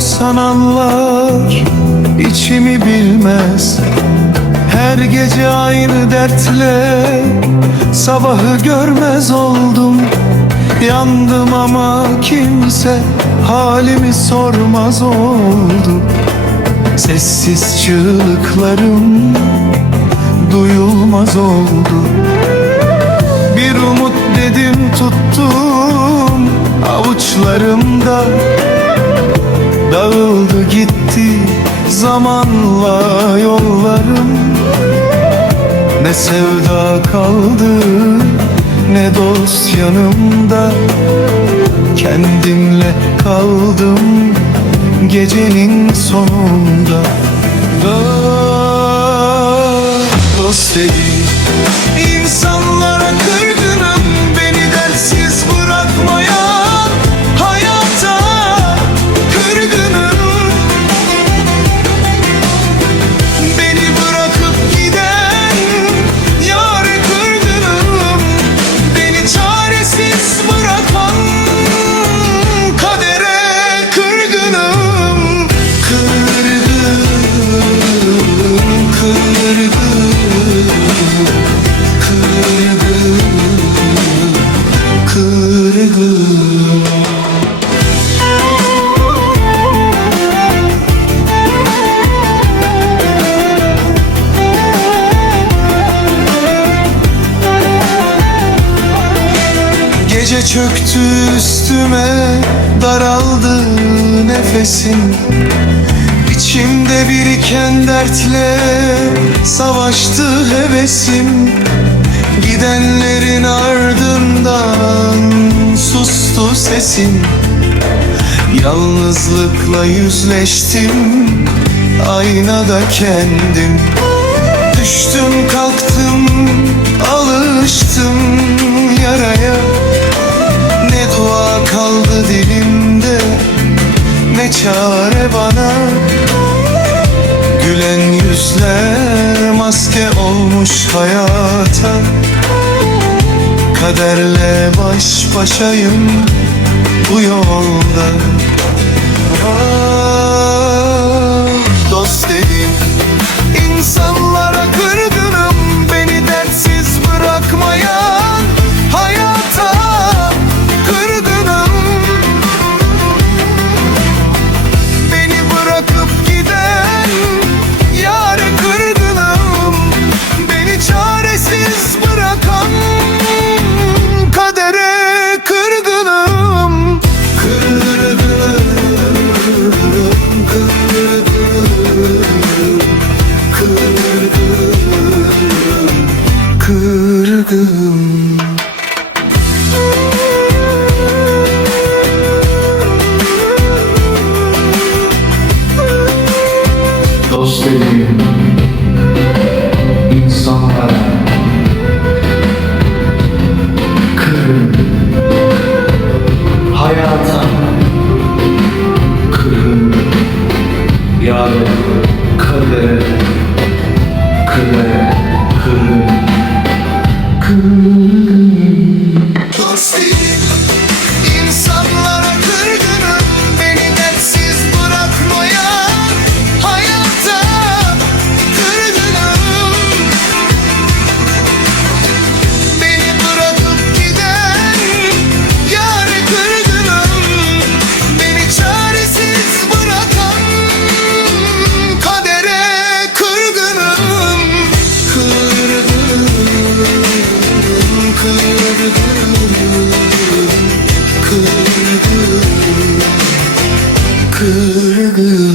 sananlar içimi bilmez. Her gece aynı dertle sabahı görmez oldum. Yandım ama kimse halimi sormaz oldu. Sessiz çığlıklarım duyulmaz oldu. Bir umut dedim tuttum avuçlarımda Dağıldı gitti zamanla yollarım. Ne sevda kaldı ne dost yanımda. Kendimle kaldım gecenin sonunda. Dost değil İnsanlara kırgınım Gece çöktü üstüme daraldı nefesim İçimde biriken dertle savaştı hevesim. Gidenlerin ardından sustu sesim. Yalnızlıkla yüzleştim aynada kendim. Düştüm kalktım alıştım yaraya. Ne dua kaldı dilimde ne çare bana Gülen yüzler maske olmuş hayata. Kaderle baş başayım bu yolda. Ah, Those days. good.